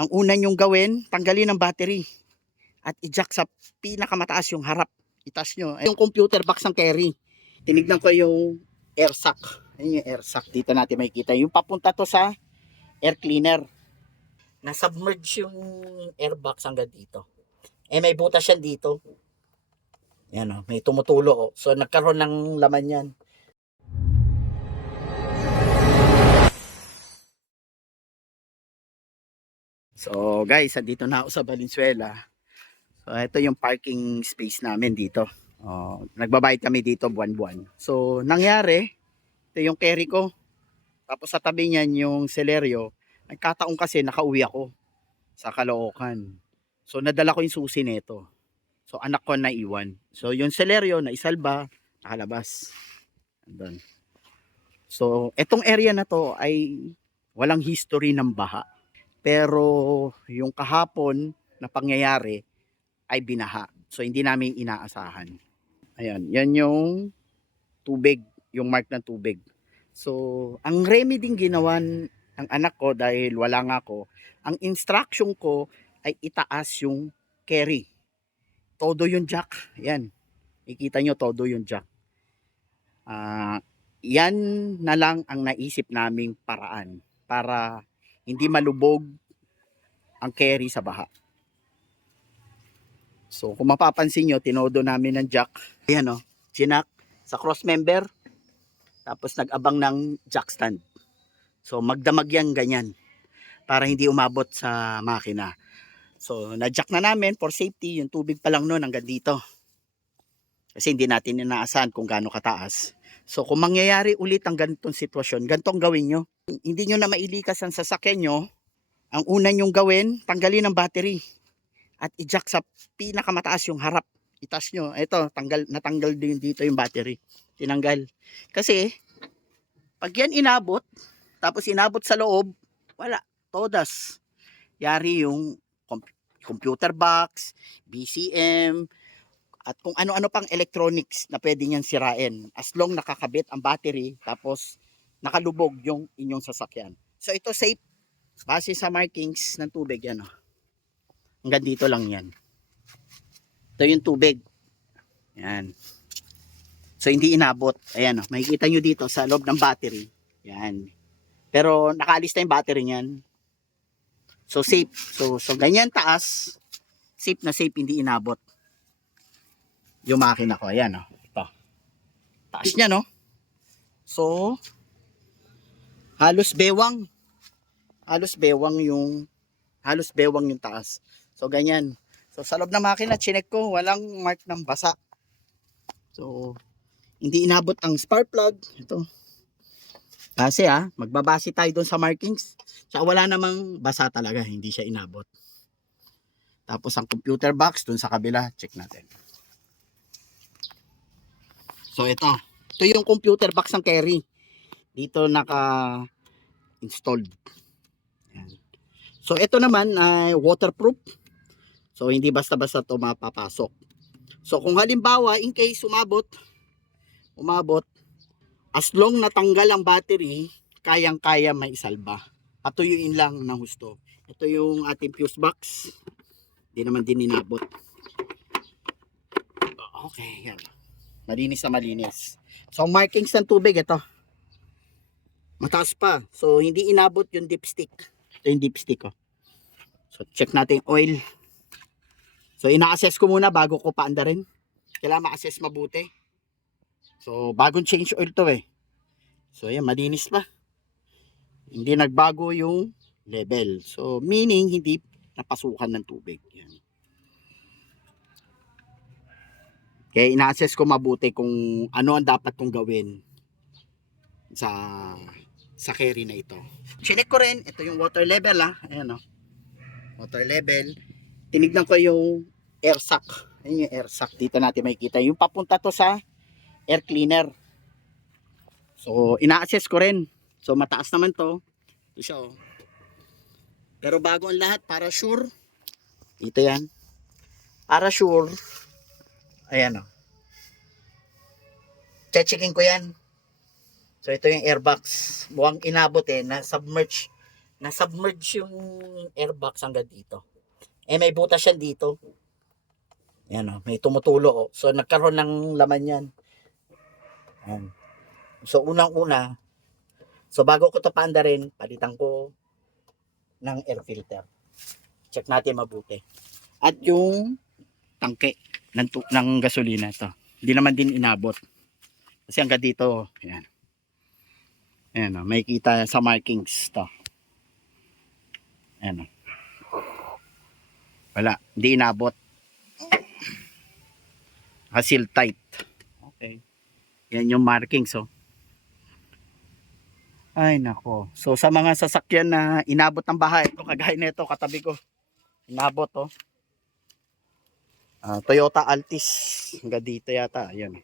Ang una nyong gawin, tanggalin ang battery at i-jack sa pinakamataas yung harap. Itas nyo. Yung computer box ng carry. Tinignan ko yung air sac. Ayun yung air sac. Dito natin makikita. Yung papunta to sa air cleaner. Nasubmerge yung air box hanggang dito. May butas yan dito. Yan o, may tumutulo o. So nagkaroon ng laman yan. So guys, andito na ako sa Valenzuela. So ito yung parking space namin dito. Nagbabayad kami dito buwan-buwan. So nangyari, ito yung carry ko. Tapos sa tabi niyan yung Celerio. Nagkataon kasi nakauwi ako sa Caloocan. So nadala ko yung susi nito. So anak ko naiwan. So yung Celerio na isalba, nakalabas. Andun. So etong area na to ay walang history ng baha. Pero yung kahapon na pangyayari ay binaha. So hindi namin inaasahan. Ayan, yan yung tubig, yung mark ng tubig. So ang remedy ginawa ng anak ko dahil wala nga ako, ang instruction ko ay itaas yung carry. Todo yung jack. Yan. Ikita nyo todo yung jack. Yan na lang ang naisip naming paraan para hindi malubog ang carry sa baha. So kung mapapansin nyo, tinodo namin ng jack. Ayan o, chinak sa cross member. Tapos nag-abang ng jack stand. So magdamag yan ganyan para hindi umabot sa makina. So na-jack na namin for safety. Yung tubig pa lang noon hanggang dito. Kasi hindi natin inaasahan kung gaano kataas. So kung mangyayari ulit ang ganitong sitwasyon, ganitong gawin nyo. Hindi nyo na mailikas ang sasakyan nyo. Ang una nyong gawin, tanggalin ang battery at i-jack sa pinakamataas yung harap. Itas nyo. Ito, natanggal din dito yung battery. Tinanggal. Kasi, pag yan inabot, tapos inabot sa loob, wala. Todas. Yari yung computer box, BCM, at kung ano-ano pang electronics na pwede niyang sirain. As long nakakabit ang battery, tapos nakalubog yung inyong sasakyan. So ito safe. Base sa markings ng tubig yan. Hanggang dito lang yan. Ito yung tubig. Yan. So hindi inabot. Ayan makikita nyo dito sa loob ng battery. Yan. Pero nakaalis na yung battery niyan. So safe. So ganyan taas. Safe na safe, hindi inabot. Yung makina ko. Ayan ito. Taas niya no. So halos bewang. Halos bewang yung taas. So ganyan. So sa loob ng makina, chinek ko, walang mark ng basa. So hindi inabot ang spark plug. Ito. Kasi magbabase tayo doon sa markings. So wala namang basa talaga, hindi siya inabot. Tapos ang computer box doon sa kabila, check natin. So ito yung computer box ng carry. Dito naka-installed. So ito naman ay waterproof. So hindi basta-basta ito mapapasok. So kung halimbawa in case umabot, as long natanggal ang battery, kayang-kaya may isalba. Patuyuin lang ng husto. Ito yung ating fuse box. Hindi naman din inabot. Okay, yan. Malinis na malinis. So markings ng tubig ito. Mataas pa. So hindi inabot yung dipstick. Ito yung dipstick So check natin yung oil. So ina-assess ko muna bago ko paandarin. Kailangan ma-assess mabuti. So bagong change oil to So yan, malinis pa. Hindi nagbago yung level. So meaning hindi napasukan ng tubig. Yan. Kaya ina-assess ko mabuti kung ano ang dapat kong gawin sa carry na ito. Chinek ko rin, ito yung water level Ayan water level. Tinignan ko yung air sac. Ayun yung air sac. Dito natin makikita. Yung papunta to sa air cleaner. So, ina-assess ko rin. So, mataas naman to. Ito siya Pero bago ang lahat, para sure. Dito yan. Para sure. Ayan Checking ko yan. So, ito yung airbox. Mukhang inabot na submerge nasubmerge yung airbox hanggang dito. May butas yan dito. Yan o, may tumutulo o. So nagkaroon ng laman yan. Yan. So unang-una, so bago ko ito paandarin, palitan ko ng air filter. Check natin mabuti. At yung tangke ng gasolina to. Hindi naman din inabot. Kasi hanggang dito, yan. Ayan o, may kita sa markings to. Ayan o. Wala, hindi inabot. Seal tight. Okay. Yan yung markings oh. Ay nako. So sa mga sasakyan na inabot ng baha, ito kagaya nito katabi ko. Inabot oh. Toyota Altis. Hanggang dito yata. Ayan.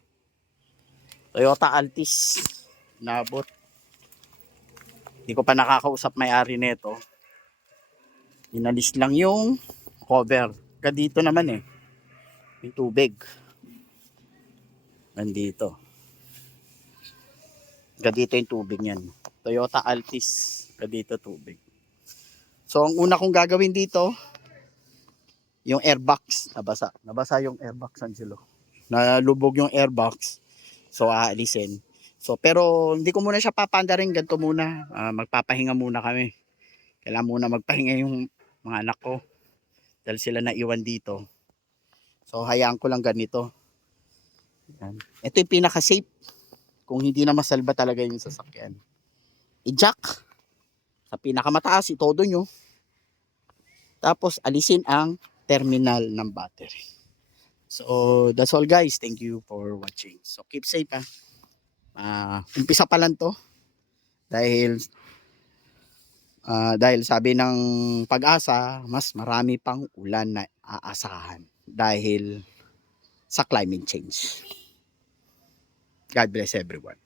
Toyota Altis. Inabot. Hindi ko pa nakakausap may-ari nito. Inalis lang yung cover. Dito naman eh. May tubig. Nandito. Dito yung tubig niyan. Toyota Altis. Dito tubig. So ang una kong gagawin dito, yung airbox. Nabasa. Nabasa yung airbox, Angelo. Nalubog yung airbox. So aalisin. So pero hindi ko muna siya papandarin. Ganito muna. Magpapahinga muna kami. Kailangan muna magpahinga yung mga anak ko. Dahil sila naiwan dito. So hayaan ko lang ganito. Yan. Ito yung pinaka-safe. Kung hindi na masalba talaga yung sasakyan. I-jack. Sa pinakamataas, itodo nyo. Tapos alisin ang terminal ng battery. So that's all guys. Thank you for watching. So keep safe ha. Umpisa pa lang to. Dahil sabi ng Pag-asa, mas marami pang ulan na aasahan dahil sa climate change. God bless everyone.